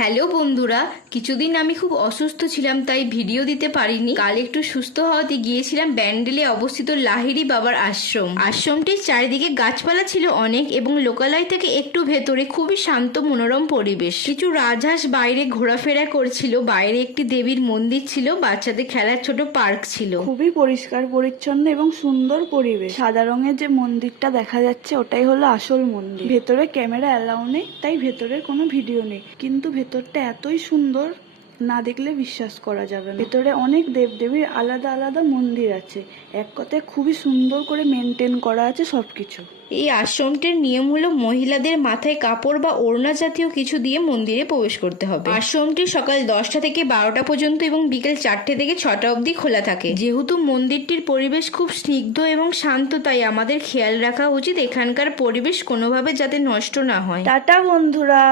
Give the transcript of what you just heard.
Hello বন্ধুরা, কিছুদিন আমি খুব অসুস্থ ছিলাম, তাই ভিডিও দিতে পারিনি। কাল একটু সুস্থ হওয়াতে গিয়েছিলাম ব্যান্ডেলে অবস্থিত লাহিড়ি বাবার আশ্রম। আশ্রমটির চারিদিকে গাছপালা ছিল অনেক এবং লোকালয় থেকে একটু ভেতরে খুবই শান্ত মনোরম পরিবেশ। কিছু রাজহাঁস বাইরে ঘোরাফেরা করছিল, বাইরে একটি দেবীর মন্দির ছিল, বাচ্চাদের খেলার ছোট পার্ক ছিল। খুবই পরিষ্কার, পরিচ্ছন্ন এবং সুন্দর পরিবেশ। সাদা রঙের যে মন্দিরটা দেখা যাচ্ছে, ওটাই হলো আসল মন্দির। ভেতরে ক্যামেরা অ্যালাউ নেই, তাই ভেতরে কোনো ভিডিও নেই। কিন্তু ভেতরটা এতই সুন্দর না দেখলে বিশ্বাস করা যাবে না। ভেতরে অনেক দেবদেবীর আলাদা আলাদা মন্দির আছে। এক কথায় খুবই সুন্দর করে মেনটেন করা আছে সব কিছু এই আশ্রমটির নিয়ম হলো মহিলাদের মাথায় কাপড় বা ওড়না জাতীয় কিছু দিয়ে মন্দিরে প্রবেশ করতে হবে। আশ্রমটি সকাল দশটা থেকে বারোটা পর্যন্ত এবং বিকেল চারটে থেকে ছটা অবধি খোলা থাকে। যেহেতু মন্দিরটির পরিবেশ খুব স্নিগ্ধ এবং শান্ত তাই আমাদের খেয়াল রাখা উচিত এখানকার পরিবেশ কোনোভাবে যাতে নষ্ট না হয়। টাটা বন্ধুরা।